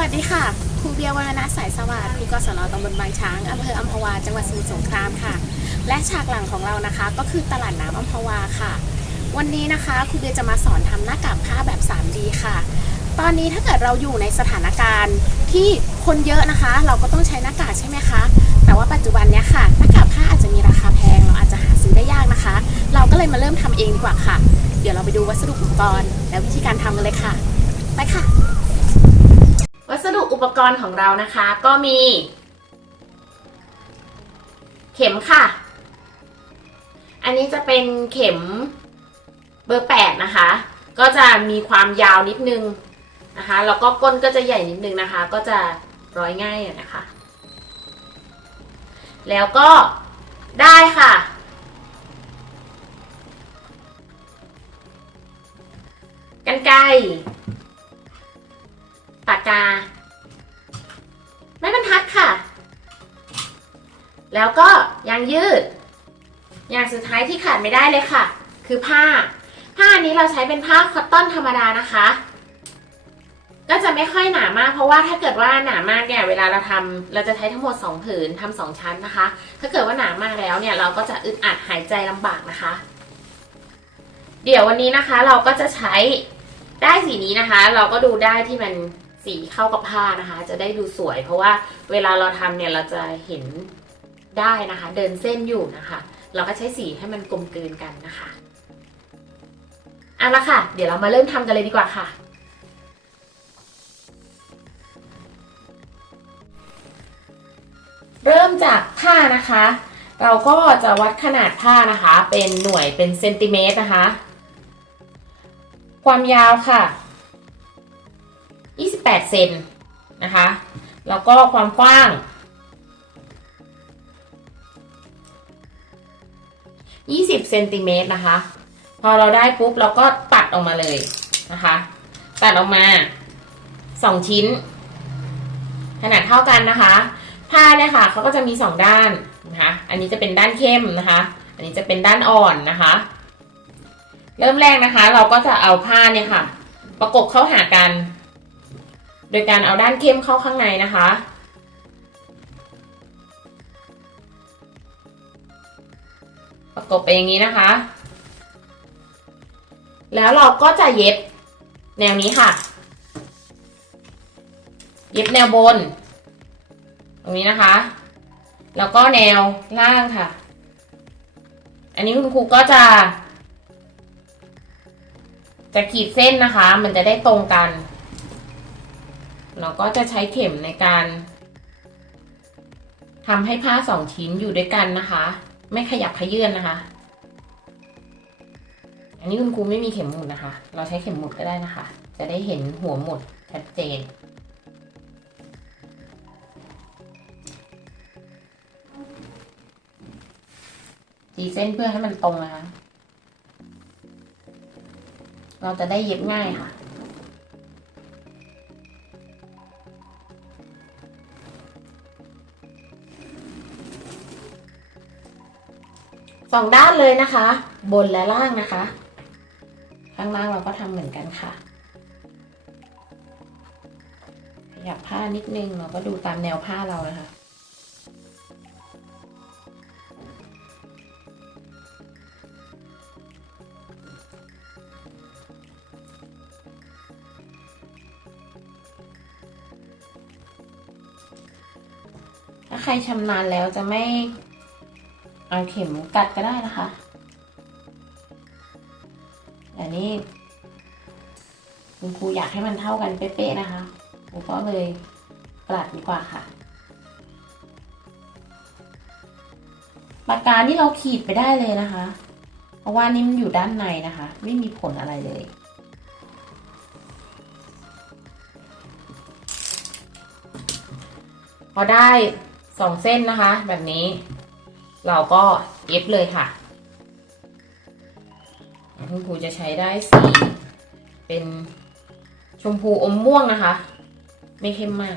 วัสดีค่ะ ครูเบียร์วรณะสายสวัสดิ์ครูกศนตำบลบางช้างอำเภออัมพวา จังหวัดสมุทรสงครามค่ะ และฉากหลังของเรานะคะ ก็คือตลาดน้ำอัมพวาค่ะ วันนี้นะคะครูเบียร์จะมาสอนทำหน้ากากผ้าแบบ 3D ค่ะ ตอนนี้ถ้าเกิดเราอยู่ในสถานการณ์ที่คนเยอะนะคะ เราก็ต้องใช้หน้ากากใช่ไหมคะ แต่ว่าปัจจุบันเนี้ยค่ะหน้ากากผ้าอาจจะมีราคาแพง เราอาจจะหาซื้อได้ยากนะคะ เราก็เลยมาเริ่มทำเองดีกว่าค่ะ เดี๋ยวเราไปดูวัสดุอุปกรณ์ และวิธีการทำกันเลยค่ะ ไปค่ะ สดุอุปกรณ์ของเรานะคะ ก็มี เข็มค่ะ อันนี้จะเป็นเข็มเบอร์แปดนะคะ ก็จะมีความยาวนิดนึงนะคะ แล้วก็ก้นก็จะใหญ่นิดนึงนะคะ ก็จะร้อยง่ายนะคะ แล้วก็ได้ค่ะกันไก ปากกา ไม้บรรทัดค่ะ แล้วก็ยางยืด อย่างสุดท้ายที่ขาดไม่ได้เลยค่ะ คือผ้า ผ้านี้เราใช้เป็นผ้าคอตตอนธรรมดานะคะ ก็จะไม่ค่อยหนามาก เพราะว่าถ้าเกิดว่าหนามากเนี่ยเวลาเราทำเราจะใช้ทั้งหมด 2 ผืนทำสองชั้นนะคะ ถ้าเกิดว่าหนามากแล้วเนี่ยเราก็จะอึดอัดหายใจลำบากนะคะ เดี๋ยววันนี้นะคะเราก็จะใช้ได้สีนี้นะคะ เราก็ดูได้ที่มัน สีเข้ากับผ้านะคะ จะได้ดูสวย เพราะว่าเวลาเราทำเนี่ยเราจะเห็นได้นะคะ เดินเส้นอยู่นะคะ เราก็ใช้สีให้มันกลมกลืนกันนะคะเอาละค่ะ เดี๋ยวเรามาเริ่มทำกันเลยดีกว่าค่ะเริ่มจากผ้านะคะ เราก็จะวัดขนาดผ้านะคะ เป็นหน่วยเป็นเซนติเมตรนะคะ ความยาวค่ะ 28 เซนนะคะ แล้วก็ความกว้าง 20 เซนติเมตรนะคะ พอเราได้ปุ๊บเราก็ตัดออกมาเลยนะคะ ตัดออกมา 2 ชิ้น ขนาดเท่ากันนะคะ ผ้าเนี่ยค่ะเขาก็จะมี 2 ด้านนะคะ อันนี้จะเป็นด้านเข้มนะคะ อันนี้จะเป็นด้านอ่อนนะคะ เริ่มแรกนะคะ เราก็จะเอาผ้าเนี่ยค่ะ ประกบเข้าหากัน โดยการเอาด้านเข้มเข้าข้างในนะคะ ประกบไปอย่างนี้นะคะ แล้วเราก็จะเย็บแนวนี้ค่ะ เย็บแนวบน ตรงนี้นะคะ แล้วก็แนวล่างค่ะ อันนี้คุณครูก็จะ จะขีดเส้นนะคะ มันจะได้ตรงกัน เราก็จะใช้เข็มในการทำให้ผ้าสองชิ้นอยู่ด้วยกันนะคะ ไม่ขยับขยื่นนะคะ อันนี้คุณครูไม่มีเข็มหมุดนะคะ เราใช้เข็มหมุดก็ได้นะคะ จะได้เห็นหัวหมุดชัดเจนจีเส้นเพื่อให้มันตรงนะคะ เราจะได้เย็บง่ายค่ะ สองด้านเลยนะคะ บนและล่างนะคะ ข้างล่างเราก็ทำเหมือนกันค่ะขยับผ้านิดนึงเราก็ดูตามแนวผ้าเรานะคะถ้าใครชำนาญแล้วจะไม่ เอาเข็มกัดก็ได้นะคะแต่นี่คุณครูอยากให้มันเท่ากันเป๊ะๆนะคะครูก็เลยกลัดดีกว่าค่ะปากกานี่เราขีดไปได้เลยนะคะ เพราะว่านี่มันอยู่ด้านในนะคะ ไม่มีผลอะไรเลย พอได้สองเส้นนะคะ แบบนี้ เราก็เย็บเลยค่ะคุณครูจะใช้ได้สีเป็นชมพูอมม่วงนะคะ ไม่เข้มมาก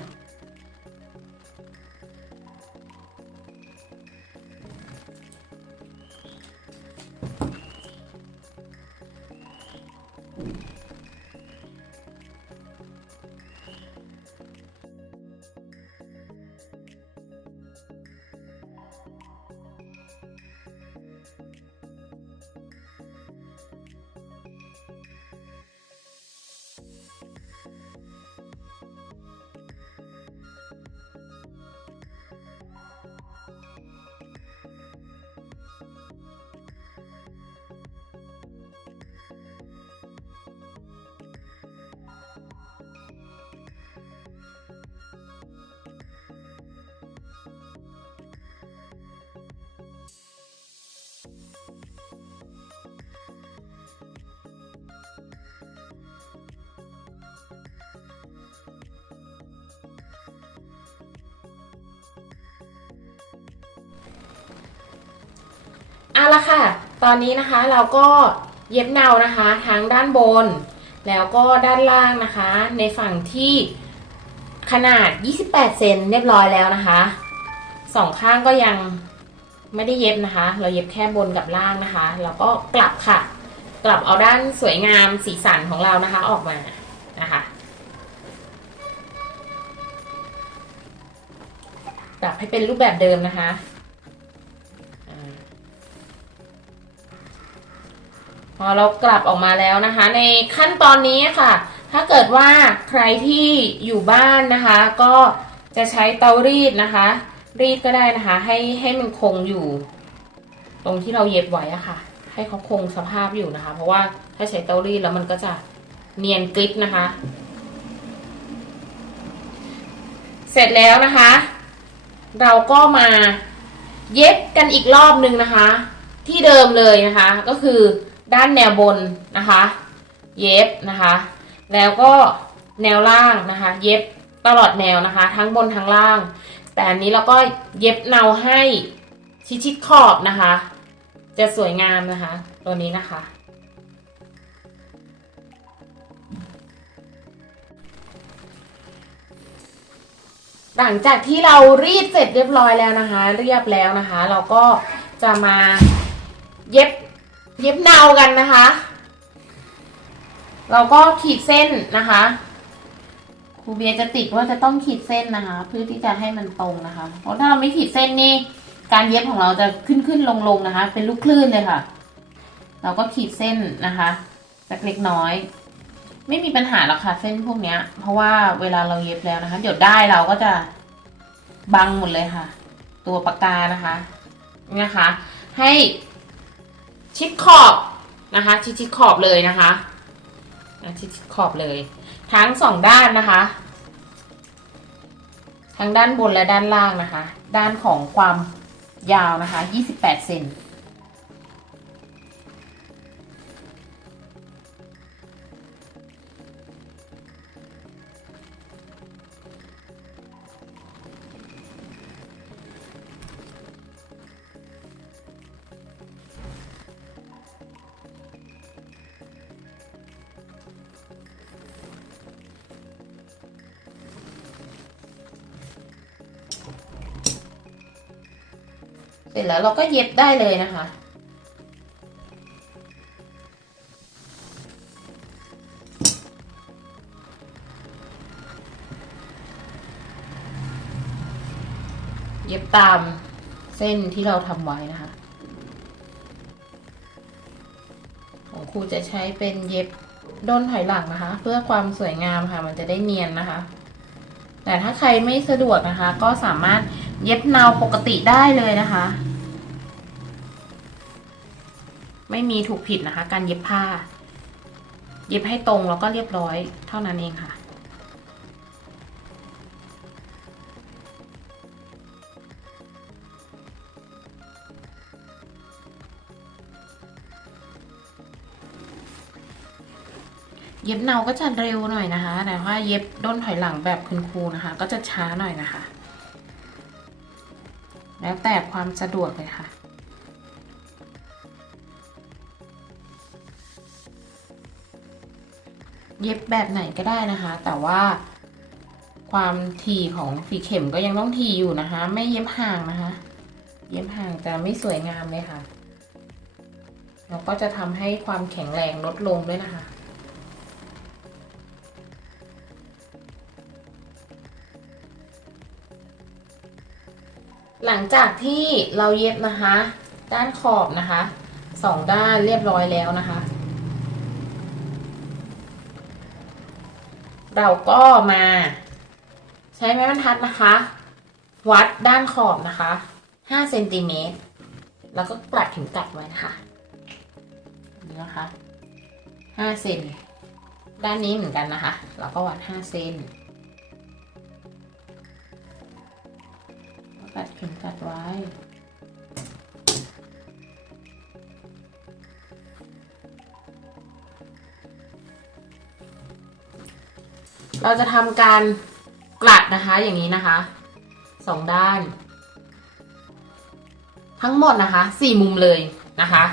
เอาละค่ะ ตอนนี้นะคะเราก็เย็บเนานะคะทั้งด้านบน แล้วก็ด้านล่างนะคะ ในฝั่งที่ขนาด 28 เซนเรียบร้อยแล้วนะคะสองข้างก็ยังไม่ได้เย็บนะคะ เราเย็บแค่บนกับล่างนะคะ แล้วก็กลับค่ะ กลับเอาด้านสวยงามสีสันของเรานะคะออกมานะคะกลับให้เป็นรูปแบบเดิมนะคะ อเรากลับออกมาแล้วนะคะ ในขั้นตอนนี้ค่ะ ถ้าเกิดว่าใครที่อยู่บ้านนะคะ ก็จะใช้เตารีดนะคะ รีดก็ได้นะคะ ให้ให้มันคงอยู่ ตรงที่เราเย็บไว้อะค่ะ ให้เขาคงสภาพอยู่นะคะ เพราะว่าถ้าใช้เตารีดแล้วมันก็จะเนียนกริบนะคะ เสร็จแล้วนะคะ เราก็มาเย็บกันอีกรอบหนึ่งนะคะ ที่เดิมเลยนะคะ ก็คือ ด้านแนวบนนะคะ เย็บนะคะ แล้วก็แนวล่างนะคะ เย็บตลอดแนวนะคะ ทั้งบนทั้งล่าง แต่อันนี้เราก็เย็บเนาให้ชิดชิดๆขอบนะคะ จะสวยงามนะคะ ตัวนี้นะคะ หลังจากที่เรารีดเสร็จเรียบร้อยแล้วนะคะ เรียบแล้วนะคะ เราก็จะมาเย็บ เย็บเนากันนะคะ เราก็ขีดเส้นนะคะครูเบียจะติดว่าจะต้องขีดเส้นนะคะ เพื่อที่จะให้มันตรงนะคะ เพราะถ้าเราไม่ขีดเส้นนี่การเย็บของเราจะขึ้นขึ้นลงลงนะคะ เป็นลูกคลื่นเลยค่ะ เราก็ขีดเส้นนะคะสักเล็กน้อย ไม่มีปัญหาหรอกค่ะเส้นพวกเนี้ย เพราะว่าเวลาเราเย็บแล้วนะคะ เดี๋ยวได้เราก็จะบังหมดเลยค่ะ ตัวปากกานะคะนะคะ ให้ ชิดขอบนะคะ ชิดชิดขอบเลยนะคะชิดชิดขอบเลย ทั้งสองด้านนะคะ ทั้งด้านบนและด้านล่างนะคะ ด้านของความยาวนะคะ 28เซน เสร็จแล้วเราก็เย็บได้เลยนะคะ เย็บตามเส้นที่เราทำไว้นะคะ ของครูจะใช้เป็นเย็บด้นถอยหลังนะคะ เพื่อความสวยงามค่ะ มันจะได้เนียนนะคะ แต่ถ้าใครไม่สะดวกนะคะ ก็สามารถเย็บเนาปกติได้เลยนะคะ ไม่มีถูกผิดนะคะ การเย็บผ้า เย็บให้ตรงแล้วก็เรียบร้อยเท่านั้นเองค่ะเย็บเนาก็จะเร็วหน่อยนะคะแต่ว่าเย็บด้นถอยหลังแบบคุณครูนะคะ ก็จะช้าหน่อยนะคะ แล้วแต่ความสะดวกเลยค่ะ เย็บแบบไหนก็ได้นะคะ แต่ว่าความถี่ของฝีเข็มก็ยังต้องถี่อยู่นะคะ ไม่เย็บห่างนะคะ เย็บห่างจะไม่สวยงามเลยค่ะแล้วก็จะทำให้ความแข็งแรงลดลงด้วยนะคะหลังจากที่เราเย็บนะคะ ด้านขอบนะคะสองด้านเรียบร้อยแล้วนะคะ เราก็มา ใช้ไม้บรรทัดนะคะ วัดด้านขอบนะคะ5เซนติเมตรแล้วก็กลัดเข็มกลัดไว้นะคะนี่นะคะ5เซนด้านนี้เหมือนกันนะคะ เราก็วัด5เซนกลัดเข็มกลัดไว้ เราจะทำการกลัดนะคะอย่างนี้นะคะสองด้าน ทั้งหมดนะคะสี่มุมเลยนะคะ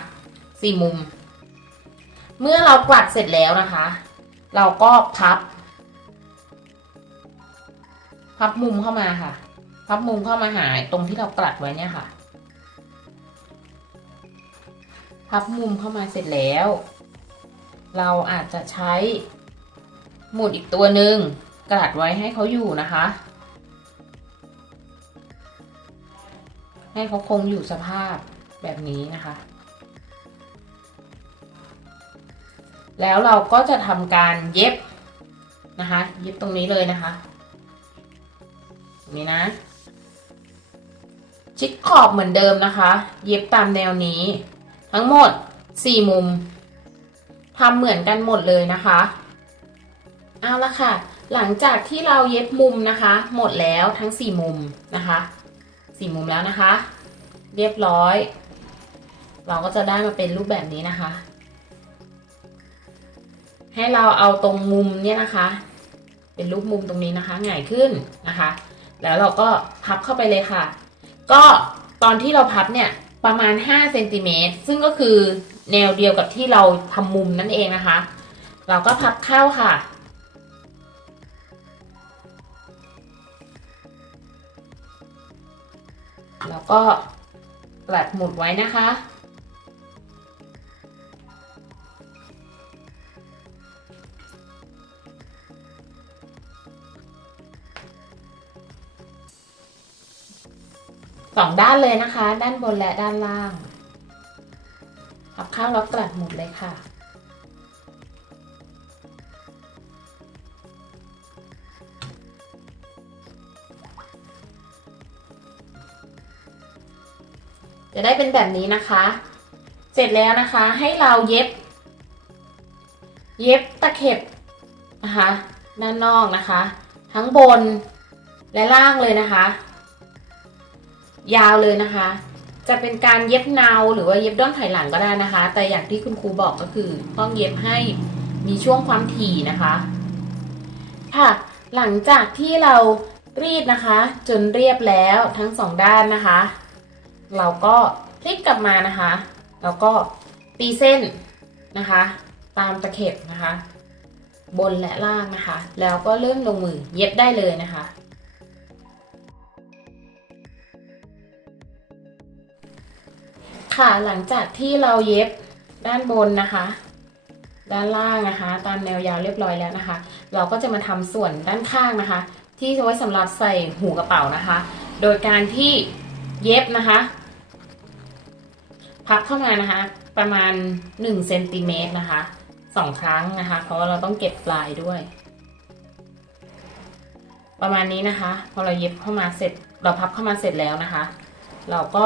สี่มุม เมื่อเรากลัดเสร็จแล้วนะคะ เราก็พับ พับมุมเข้ามาค่ะ พับมุมเข้ามาหาตรงที่เรากลัดไว้เนี่ยค่ะ พับมุมเข้ามาเสร็จแล้ว เราอาจจะใช้ หมุดอีกตัวหนึ่งกลัดไว้ให้เขาอยู่นะคะ ให้เขาคงอยู่สภาพแบบนี้นะคะ แล้วเราก็จะทำการเย็บนะคะ เย็บตรงนี้เลยนะคะนี้นะ ชิดขอบเหมือนเดิมนะคะ เย็บตามแนวนี้ ทั้งหมด 4 มุมทำเหมือนกันหมดเลยนะคะ เอาละค่ะ หลังจากที่เราเย็บมุมนะคะ หมดแล้วทั้ง 4 มุมนะคะ4มุมแล้วนะคะ เรียบร้อย เราก็จะได้มาเป็นรูปแบบนี้นะคะ ให้เราเอาตรงมุมเนี่ยนะคะ เป็นรูปมุมตรงนี้นะคะหงายขึ้นนะคะ แล้วเราก็พับเข้าไปเลยค่ะ ก็ตอนที่เราพับเนี่ยประมาณ5เซนติเมตรซึ่งก็คือแนวเดียวกับที่เราทำมุมนั่นเองนะคะ เราก็พับเข้าค่ะ แล้วก็กลัดหมุดไว้นะคะ สองด้านเลยนะคะ ด้านบนและด้านล่างพับข้าแล้วกลัดหมุดเลยค่ะ จะได้เป็นแบบนี้นะคะ เสร็จแล้วนะคะให้เราเย็บ เย็บตะเข็บนะคะด้านนอกนะคะ ทั้งบนและล่างเลยนะคะ ยาวเลยนะคะ จะเป็นการเย็บเนาหรือว่าเย็บด้อนไถหลังก็ได้นะคะ แต่อย่างที่คุณครูบอกก็คือต้องเย็บให้มีช่วงความถี่นะคะ ค่ะ หลังจากที่เรารีดนะคะ จนเรียบแล้วทั้งสองด้านนะคะ เราก็พลิกกลับมานะคะ แล้วก็ตีเส้นนะคะ ตามตะเข็บนะคะ บนและล่างนะคะ แล้วก็เริ่มลงมือเย็บได้เลยนะคะ ค่ะหลังจากที่เราเย็บด้านบนนะคะ ด้านล่างนะคะ ตามแนวยาวเรียบร้อยแล้วนะคะ เราก็จะมาทำส่วนด้านข้างนะคะ ที่ไว้สำหรับใส่หูกระเป๋านะคะ โดยการที่เย็บนะคะ พับเข้ามานะคะ ประมาณ1เซนติเมตรนะคะสองครั้งนะคะ เพราะว่าเราต้องเก็บปลายด้วย ประมาณนี้นะคะ พอเราเย็บเข้ามาเสร็จ เราพับเข้ามาเสร็จแล้วนะคะ เราก็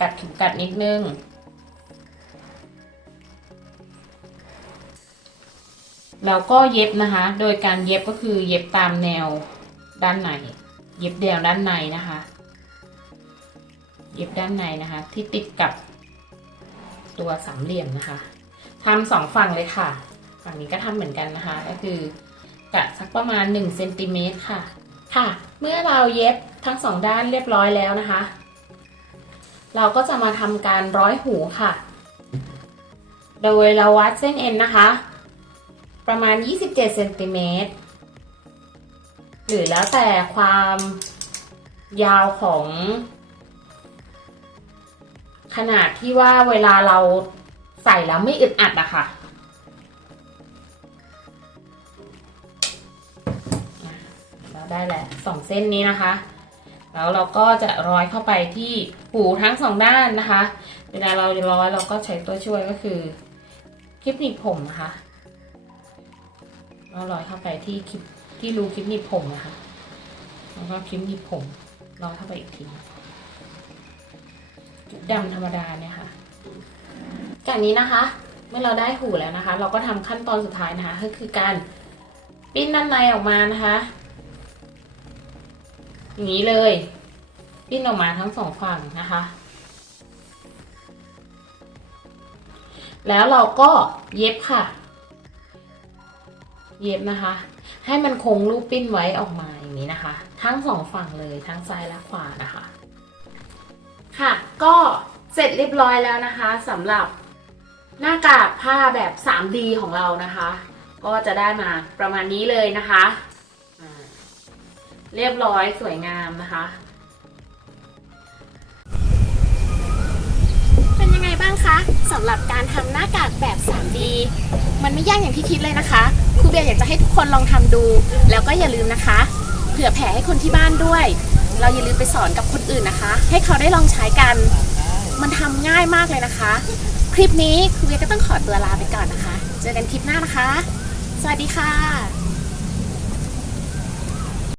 กัดเข็มกัดนิดนึงแล้วก็เย็บนะคะ โดยการเย็บก็คือเย็บตามแนวด้านใน เย็บแนวด้านในนะคะ เย็บด้านในนะคะ ที่ติดกับตัวสามเหลี่ยมนะคะทำสองฝั่งเลยค่ะ ฝั่งนี้ก็ทำเหมือนกันนะคะ ก็คือกะสักประมาณ1เซนติเมตรค่ะ ค่ะ เมื่อเราเย็บทั้งสองด้านเรียบร้อยแล้วนะคะ เราก็จะมาทำการร้อยหูค่ะ โดยเราวัดเส้นเอ็นนะคะ ประมาณ 27เซนติเมตรหรือแล้วแต่ความยาวของ ขนาดที่ว่าเวลาเราใส่แล้วไม่อึดอัดอะค่ะ เราได้แหละสองเส้นนี้นะคะ แล้วเราก็จะร้อยเข้าไปที่หูทั้งสองด้านนะคะ เวลาเราร้อยเราก็ใช้ตัวช่วยก็คือคลิปหนีบผมนะคะเราร้อยเข้าไปที่คลิปที่รูคลิปหนีบผมนะคะ แล้วก็คลิปหนีบผมร้อยเข้าไปอีกที จุดดำธรรมดาเนี่ยค่ะจากนี้นะคะ เมื่อเราได้หูแล้วนะคะ เราก็ทำขั้นตอนสุดท้ายนะคะก็คือการปิ้นด้านในออกมานะคะอย่างนี้เลยปิ้นออกมาทั้งสองฝั่งนะคะ แล้วเราก็เย็บค่ะ เย็บนะคะ ให้มันคงรูปปิ้นไว้ออกมาอย่างนี้นะคะ ทั้งสองฝั่งเลยทั้งซ้ายและขวานะคะ ค่ะ ก็เสร็จเรียบร้อยแล้วนะคะสำหรับหน้ากากผ้าแบบ 3D ของเรานะคะ ก็จะได้มาประมาณนี้เลยนะคะ เรียบร้อยสวยงามนะคะ เป็นยังไงบ้างคะสำหรับการทำหน้ากากแบบ 3D มันไม่ยากอย่างที่คิดเลยนะคะครูเบียร์อยากจะให้ทุกคนลองทำดู แล้วก็อย่าลืมนะคะ เผื่อแผ่ให้คนที่บ้านด้วย เราอย่าลืมไปสอนกับคนอื่นนะคะ ให้เขาได้ลองใช้กัน มันทำง่ายมากเลยนะคะ คลิปนี้ครูเวียก็ต้องขอตัวลาไปก่อนนะคะ เจอกันคลิปหน้านะคะ สวัสดีค่ะ